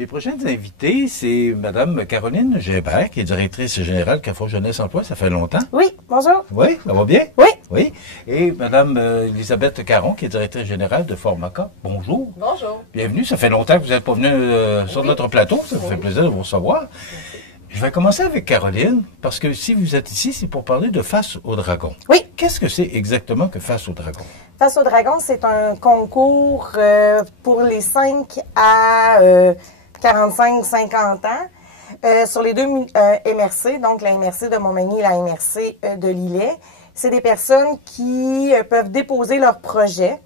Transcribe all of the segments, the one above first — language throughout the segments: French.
Mes prochaines invitées, c'est Mme Caroline Gébert, qui est directrice générale Carrefour Jeunesse Emploi. Ça fait longtemps. Oui, bonjour. Oui, ça va bien? Oui. Oui. Et Mme Elisabeth Caron, qui est directrice générale de Formaca. Bonjour. Bonjour. Bienvenue. Ça fait longtemps que vous n'êtes pas venu sur notre plateau. Ça me fait plaisir de vous recevoir. Je vais commencer avec Caroline, parce que si vous êtes ici, c'est pour parler de Face au Dragon. Oui. Qu'est-ce que c'est exactement que Face au Dragon? Face au Dragon, c'est un concours pour les 5 à 45-50 ans sur les deux MRC, donc la MRC de Montmagny et la MRC de Lillet. C'est des personnes qui peuvent déposer leur projet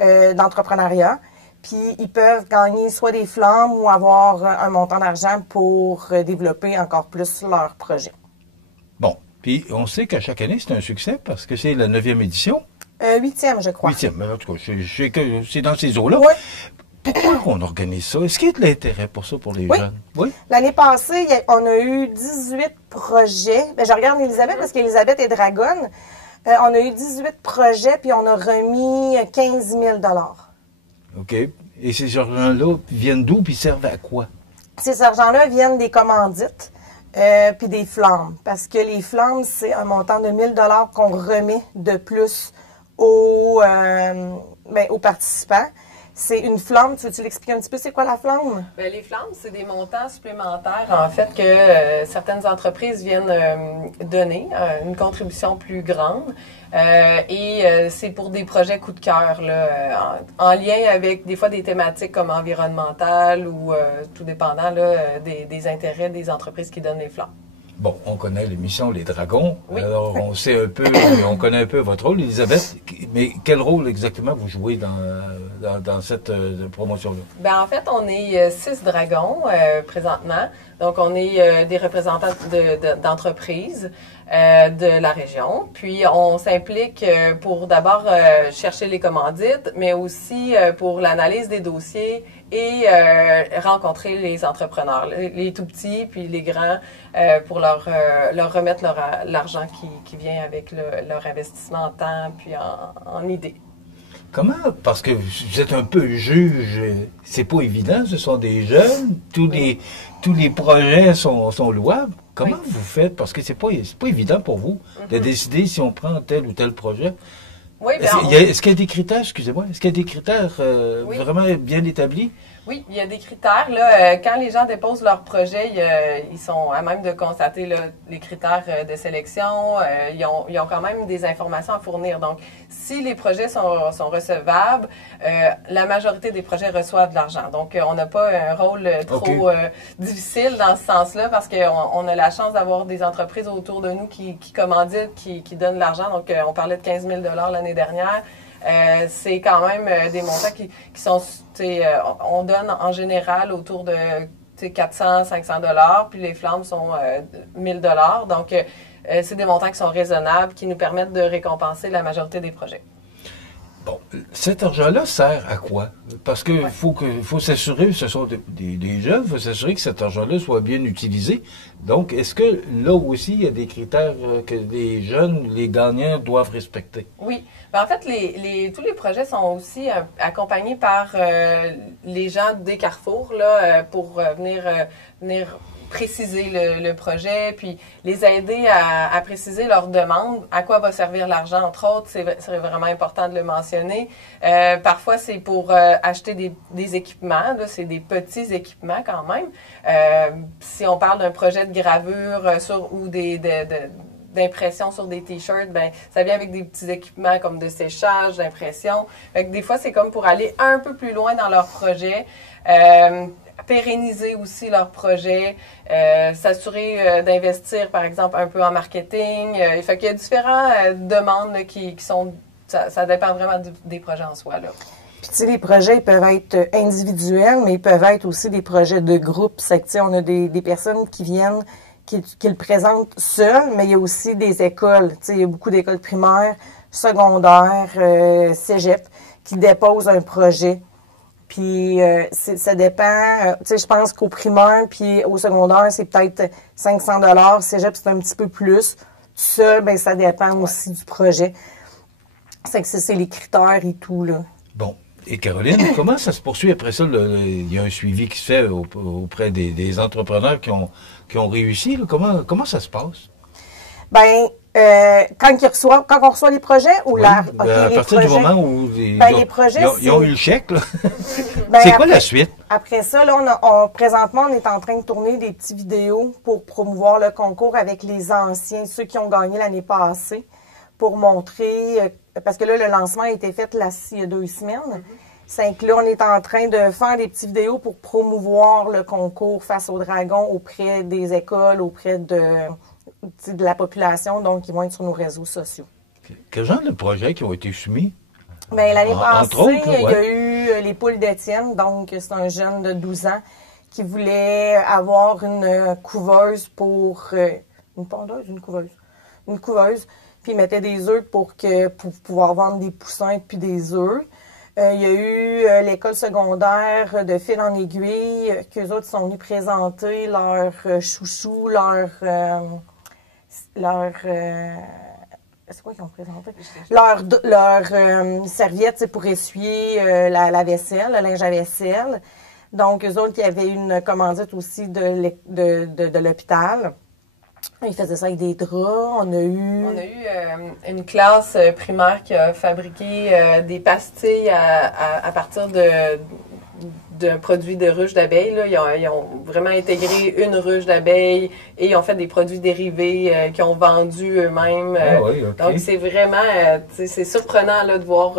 d'entrepreneuriat, puis ils peuvent gagner soit des flammes ou avoir un montant d'argent pour développer encore plus leur projet. Bon, puis on sait qu'à chaque année, c'est un succès parce que c'est la 9e édition. 8e, je crois. 8e, mais en tout cas, c'est dans ces eaux-là. Oui. Pourquoi on organise ça? Est-ce qu'il y a de l'intérêt pour ça, pour les jeunes? Oui. L'année passée, on a eu 18 projets. Bien, je regarde Elisabeth parce qu'Elisabeth est dragonne. On a eu 18 projets, puis on a remis 15 000 $. OK. Et ces argents-là viennent d'où, puis servent à quoi? Ces argents-là viennent des commandites, puis des flammes. Parce que les flammes, c'est un montant de 1 000 $ qu'on remet de plus aux participants. C'est une flamme. Tu veux-tu l'expliquer un petit peu? C'est quoi la flamme? Bien, les flammes, c'est des montants supplémentaires, en fait, que certaines entreprises viennent donner, une contribution plus grande. C'est pour des projets coup de cœur, là, en lien avec des fois des thématiques comme environnementales ou tout dépendant là, des intérêts des entreprises qui donnent les flammes. Bon, on connaît l'émission Les Dragons. Oui. Alors, on sait un peu, on connaît un peu votre rôle, Elisabeth. Mais quel rôle exactement vous jouez dans cette promotion-là? Ben en fait, on est 6 dragons présentement. Donc, on est des représentants d'entreprises de la région. Puis, on s'implique pour d'abord chercher les commandites, mais aussi pour l'analyse des dossiers et rencontrer les entrepreneurs, les tout petits puis les grands, pour leur remettre l'argent qui vient avec leur investissement en temps puis en idées. Comment? Parce que vous êtes un peu juge, c'est pas évident, ce sont des jeunes, tous les projets sont louables. Comment vous faites? Parce que c'est pas évident pour vous de décider si on prend tel ou tel projet. Oui, est-ce qu'il y a des critères, excusez-moi, est-ce qu'il y a des critères vraiment bien établis? Oui, il y a des critères. Là, quand les gens déposent leur projet, ils sont à même de constater là, les critères de sélection. Ils ont quand même des informations à fournir. Donc, si les projets sont recevables, la majorité des projets reçoivent de l'argent. Donc, on n'a pas un rôle trop difficile dans ce sens-là parce qu'on a la chance d'avoir des entreprises autour de nous qui commanditent, qui donnent de l'argent. Donc, on parlait de 15 000 $ l'année dernière. C'est quand même des montants qui sont, on donne en général autour de 400-500 $, puis les flammes sont 1 000 $. Donc, c'est des montants qui sont raisonnables, qui nous permettent de récompenser la majorité des projets. Bon, cet argent-là sert à quoi? Parce que faut s'assurer, ce sont des jeunes, il faut s'assurer que cet argent-là soit bien utilisé. Donc, est-ce que là aussi, il y a des critères que les jeunes, les gagnants doivent respecter? Oui. Ben, en fait, tous les projets sont aussi accompagnés par les gens des Carrefour là, pour venir préciser le projet, puis les aider à préciser leur demande, à quoi va servir l'argent, entre autres, c'est vraiment important de le mentionner. Parfois, c'est pour acheter des équipements, là, c'est des petits équipements quand même. Si on parle d'un projet de gravure ou d'impression sur des t-shirts, ben ça vient avec des petits équipements comme de séchage, d'impression. Fait que des fois, c'est comme pour aller un peu plus loin dans leur projet. Pérenniser aussi leur projet, s'assurer d'investir, par exemple, un peu en marketing. Fait qu'il y a différentes demandes là, qui sont... Ça dépend vraiment des projets en soi, là. Puis, tu sais, les projets, ils peuvent être individuels, mais ils peuvent être aussi des projets de groupe. C'est que, tu sais, on a des personnes qui viennent, qui le présentent seules, mais il y a aussi des écoles. Tu sais, il y a beaucoup d'écoles primaires, secondaires, cégep, qui déposent un projet. Puis, ça dépend. Tu sais, je pense qu'au primaire puis au secondaire, c'est peut-être 500 $. Cégep, c'est un petit peu plus. Tout seul, bien, ça dépend aussi du projet. C'est que c'est les critères et tout, là. Bon. Et Caroline, comment ça se poursuit après ça? Il y a un suivi qui se fait auprès des entrepreneurs qui ont réussi. Là. Comment ça se passe? Ben, quand on reçoit les projets ou Oui, la... à les partir projets, du moment où les projets, ils ont eu le chèque, là. Ben, C'est quoi la suite? Après ça, là, présentement, on est en train de tourner des petites vidéos pour promouvoir le concours avec les anciens, ceux qui ont gagné l'année passée, pour montrer, parce que là, le lancement a été fait là, il y a 2 semaines. C'est que là, on est en train de faire des petites vidéos pour promouvoir le concours Face aux dragons auprès des écoles, auprès de la population, donc ils vont être sur nos réseaux sociaux. Quel genre de projets qui ont été soumis? Bien, l'année passée, autres, il y a eu les poules d'Étienne, donc c'est un jeune de 12 ans qui voulait avoir une couveuse pour... une pondeuse, une couveuse? Une couveuse, puis il mettait des œufs pour pouvoir vendre des poussins puis des œufs. Il y a eu l'école secondaire de fil en aiguille, qu'eux autres sont venus présenter leur chouchou, leur c'est quoi qu'ils ont présenté? Leur serviette pour essuyer la vaisselle, le linge à vaisselle. Donc, eux autres, il y avait une commandite aussi de l'hôpital. Ils faisaient ça avec des draps. On a eu une classe primaire qui a fabriqué des pastilles à partir d'un produit de ruche d'abeilles. Ils ont vraiment intégré une ruche d'abeilles et ils ont fait des produits dérivés qu'ils ont vendus eux-mêmes. Oui, okay. Donc, c'est vraiment c'est surprenant là, de voir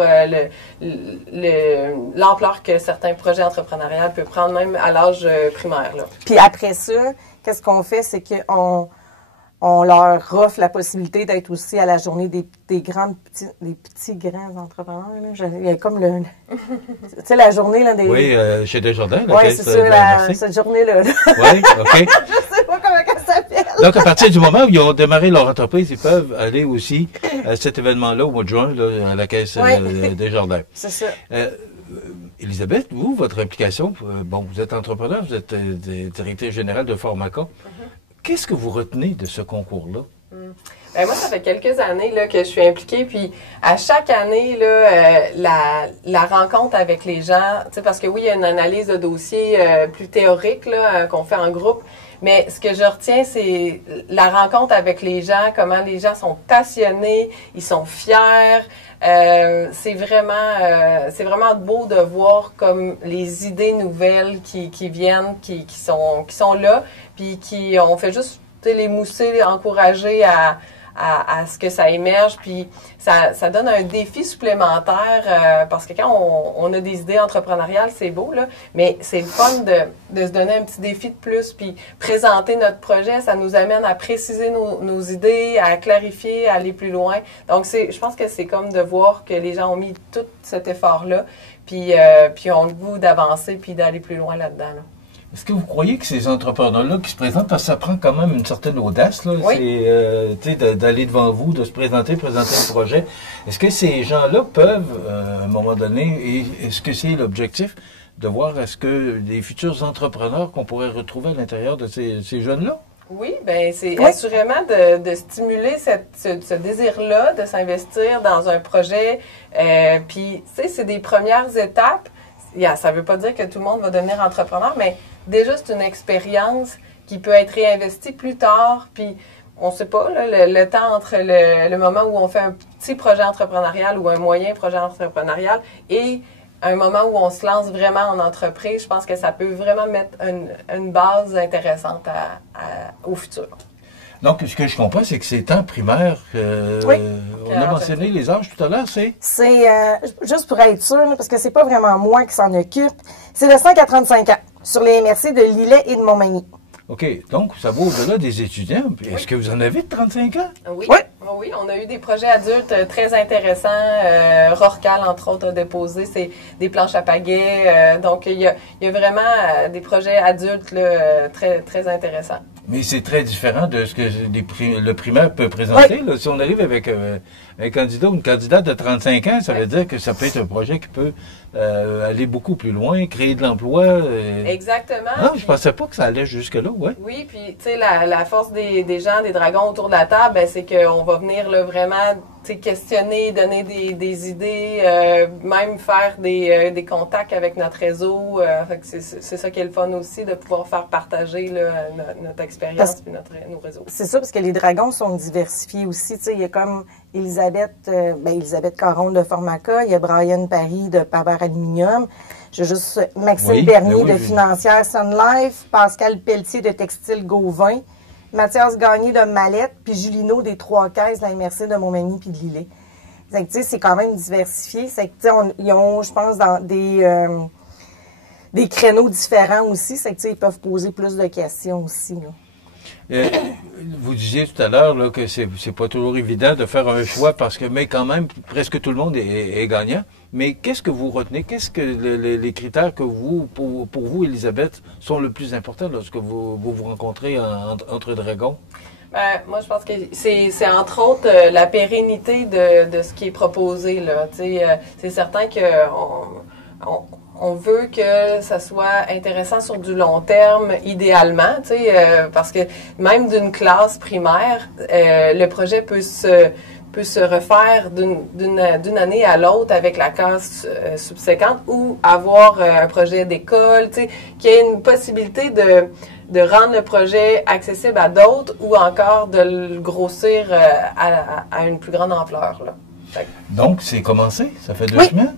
l'ampleur que certains projets entrepreneuriaux peuvent prendre même à l'âge primaire. Là. Puis après ça, qu'est-ce qu'on fait? C'est qu'on leur offre la possibilité d'être aussi à la journée des petits grands entrepreneurs. Là. Il y a comme tu sais, la journée là, des... Oui, chez Desjardins. Oui, c'est ça, cette journée-là. Oui, OK. Je sais pas comment elle s'appelle. Donc, à partir du moment où ils ont démarré leur entreprise, ils peuvent aller aussi à cet événement-là au mois de juin, là, à la caisse Desjardins. C'est ça. Elisabeth, vous, votre implication, vous êtes entrepreneur, vous êtes directrice générale de Formacom. Qu'est-ce que vous retenez de ce concours-là? Ben moi, ça fait quelques années là, que je suis impliquée, puis à chaque année, là, la rencontre avec les gens, parce que oui, il y a une analyse de dossier plus théorique là, qu'on fait en groupe, mais ce que je retiens, c'est la rencontre avec les gens, comment les gens sont passionnés, ils sont fiers. C'est vraiment beau de voir comme les idées nouvelles qui viennent, qui sont là, puis qui on fait juste les mousser, les encourager à ce que ça émerge, puis ça donne un défi supplémentaire parce que quand on a des idées entrepreneuriales, c'est beau, là, mais c'est le fun de se donner un petit défi de plus, puis présenter notre projet, ça nous amène à préciser nos idées, à clarifier, à aller plus loin. Donc, je pense que c'est comme de voir que les gens ont mis tout cet effort-là, puis ont le goût d'avancer, puis d'aller plus loin là-dedans, là. Est-ce que vous croyez que ces entrepreneurs-là qui se présentent, parce que ça prend quand même une certaine audace, là, oui. C'est d'aller devant vous, de se présenter un projet. Est-ce que ces gens-là peuvent, à un moment donné, est-ce que c'est l'objectif de voir est-ce que les futurs entrepreneurs qu'on pourrait retrouver à l'intérieur de ces jeunes-là? Oui, bien, c'est assurément de stimuler ce désir-là, de s'investir dans un projet. Puis, tu sais, c'est des premières étapes. Ça ne veut pas dire que tout le monde va devenir entrepreneur, mais déjà, c'est une expérience qui peut être réinvestie plus tard. Puis, on ne sait pas, là, le temps entre le moment où on fait un petit projet entrepreneurial ou un moyen projet entrepreneurial et un moment où on se lance vraiment en entreprise, je pense que ça peut vraiment mettre une base intéressante au futur. Donc, ce que je comprends, c'est que c'est en primaire. Oui. On a mentionné les âges tout à l'heure, c'est? C'est, juste pour être sûr, parce que c'est pas vraiment moi qui s'en occupe, c'est de 5 à 35 ans, sur les MRC de Lillet et de Montmagny. OK. Donc, ça va au-delà des étudiants. Est-ce que vous en avez de 35 ans? Oui. Oui. Oui, on a eu des projets adultes très intéressants. Rorcal, entre autres, a déposé des planches à pagaie. Donc, il y a vraiment des projets adultes là, très, très intéressants. Mais c'est très différent de ce que le primaire peut présenter. Oui. Là. Si on arrive avec un candidat ou une candidate de 35 ans, ça veut dire que ça peut être un projet qui peut aller beaucoup plus loin, créer de l'emploi. Exactement. Ah, je pensais pas que ça allait jusque-là, ouais. Oui, puis tu sais, la force des gens, des dragons autour de la table, ben, c'est qu'on va venir là, vraiment questionner, donner des idées, même faire des contacts avec notre réseau. Fait que c'est ça qui est le fun aussi, de pouvoir faire partager là, notre expérience et nos réseaux. C'est ça, parce que les dragons sont diversifiés aussi. Tu sais, il y a comme Elisabeth Caron de Formaca, il y a Brian Paris de Paver Aluminium, j'ai juste Maxime Bernier de Financière Sun Life, Pascal Pelletier de Textile Gauvin, Mathias Gagné de Mallette, puis Julino des Trois Caisses de la MRC de Montmagny puis de Lillet. Tu sais, c'est quand même diversifié. C'est que, ils ont, je pense, dans des créneaux différents aussi. C'est que, tu sais, ils peuvent poser plus de questions aussi, là. Vous disiez tout à l'heure là, que c'est pas toujours évident de faire un choix parce que, mais quand même, presque tout le monde est gagnant. Mais qu'est-ce que vous retenez? Qu'est-ce que les critères que pour vous, Elisabeth, sont le plus importants lorsque vous rencontrez entre dragons? Ben, moi, je pense que c'est entre autres la pérennité de ce qui est proposé, là. C'est certain que on veut que ça soit intéressant sur du long terme, idéalement, parce que même d'une classe primaire, le projet peut se refaire d'une année à l'autre avec la classe subséquente ou avoir un projet d'école, qui ait une possibilité de rendre le projet accessible à d'autres ou encore de le grossir à une plus grande ampleur, là. Donc, c'est commencé? Ça fait 2 semaines?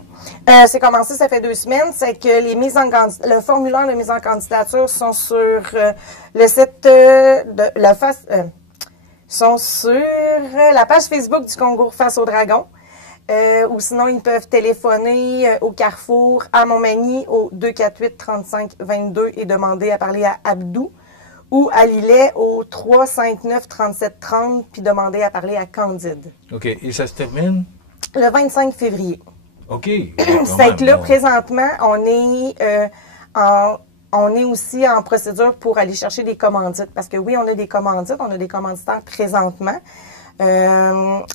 C'est commencé, ça fait 2 semaines. C'est que le formulaire de mise en candidature sont sur le site sont sur la page Facebook du concours Face aux Dragons. Ou sinon, ils peuvent téléphoner au Carrefour à Montmagny au 248-35-22 et demander à parler à Abdou. Ou à Lillet au 359-3730 puis demander à parler à Candide. OK. Et ça se termine? Le 25 février. OK. C'est que là, présentement, on est aussi en procédure pour aller chercher des commandites. Parce que oui, on a des commandites, on a des commanditaires présentement. Parce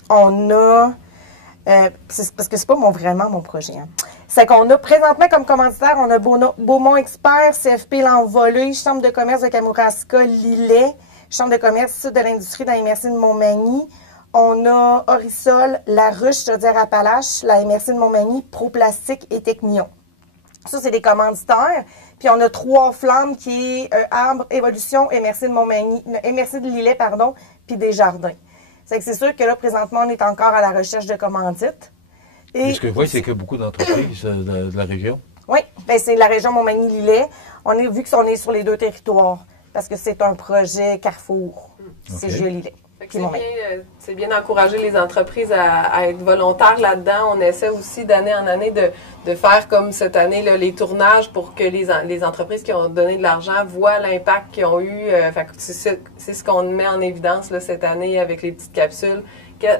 que c'est pas vraiment mon projet. Hein. C'est qu'on a présentement comme commanditaire, on a Beaumont Expert, CFP L'Envolée, Chambre de commerce de Kamouraska, Lillet, Chambre de commerce Sud de l'Industrie dans la MRC de Montmagny. On a Horisol, La Ruche, Chaudière-Appalaches, la MRC de Montmagny, ProPlastique et Technion. Ça, c'est des commanditaires. Puis on a 3 Flammes qui est Arbre, Évolution, MRC de Montmagny, MRC de Lillet, pardon, puis Desjardins. C'est sûr que là, présentement, on est encore à la recherche de commandites. Et ce que je vois, c'est qu'il y a beaucoup d'entreprises de la région. Oui, bien, c'est la région Montmagny-Lillet. Vu qu'on est sur les 2 territoires, parce que c'est un projet Carrefour. C'est Lillet. C'est bien d'encourager les entreprises à être volontaires là-dedans. On essaie aussi d'année en année de faire comme cette année là, les tournages pour que les entreprises qui ont donné de l'argent voient l'impact qu'ils ont eu. C'est ce qu'on met en évidence là, cette année avec les petites capsules.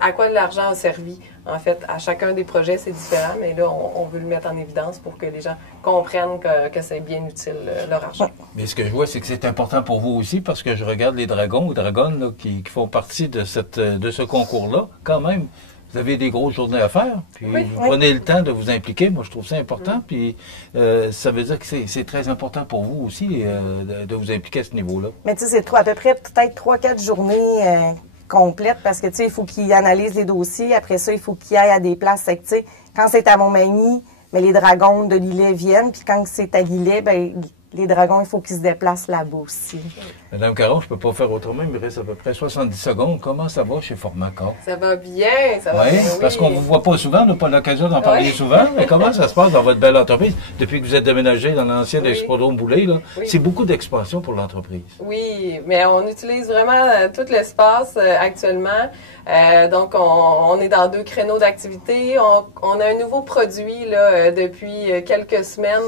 À quoi l'argent a servi, en fait. À chacun des projets, c'est différent, mais là, on veut le mettre en évidence pour que les gens comprennent que c'est bien utile, leur argent. Mais ce que je vois, c'est que c'est important pour vous aussi, parce que je regarde les dragons ou dragonnes là, qui font partie de ce concours-là. Quand même, vous avez des grosses journées à faire, puis vous prenez le temps de vous impliquer. Moi, je trouve ça important, puis ça veut dire que c'est très important pour vous aussi de vous impliquer à ce niveau-là. Mais tu sais, c'est à peu près peut-être 3-4 journées... complète parce que, tu sais, il faut qu'ils analysent les dossiers. Après ça, il faut qu'ils aillent à des places. Tu sais, quand c'est à Montmagny, mais les dragons de Lillet viennent. Puis quand c'est à Lillet, ben les dragons, il faut qu'ils se déplacent là-bas aussi. Madame Caron, je ne peux pas faire autrement. Il me reste à peu près 70 secondes. Comment ça va chez Formaca? Ça va bien, ça va bien. Parce qu'on ne vous voit pas souvent, on n'a pas l'occasion d'en parler souvent. Mais comment ça se passe dans votre belle entreprise depuis que vous êtes déménagé dans l'ancien Expo-Dome Boulay? C'est beaucoup d'expansion pour l'entreprise. Oui, mais on utilise vraiment tout l'espace actuellement. Donc, on est dans 2 créneaux d'activité. On a un nouveau produit là, depuis quelques semaines.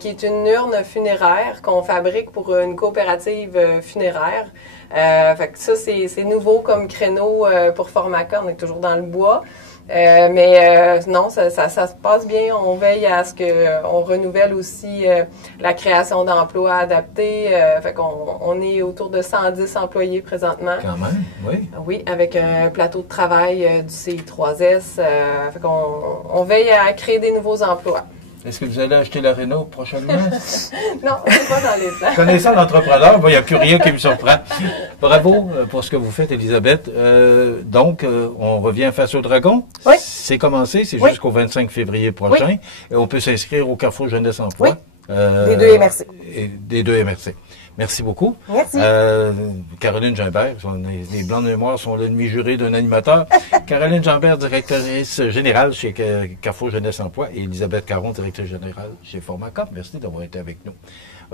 Qui est une urne funéraire qu'on fabrique pour une coopérative funéraire. Fait que ça, c'est nouveau comme créneau pour Formaca. On est toujours dans le bois. Non, ça se passe bien. On veille à ce qu'on renouvelle aussi la création d'emplois adaptés. Fait qu'on est autour de 110 employés présentement. Quand même, oui. Oui, avec un plateau de travail du CI3S. Fait qu'on veille à créer des nouveaux emplois. Est-ce que vous allez acheter l'aréna prochainement? Non, c'est pas dans les plans. Connaissant l'entrepreneur, il n'y a plus rien qui me surprend. Bravo pour ce que vous faites, Elisabeth. Donc, on revient face au dragon. Oui. C'est commencé, c'est Oui. jusqu'au 25 février prochain. Oui. Et on peut s'inscrire au Carrefour Jeunesse Emploi. Oui. Des deux MRC. Des deux MRC. Merci beaucoup. Merci. Caroline Gimbert, les blancs de mémoire sont l'ennemi juré d'un animateur. Caroline Gimbert, directrice générale chez Carrefour Jeunesse Emploi, et Elisabeth Caron, directrice générale chez Formacop. Merci d'avoir été avec nous.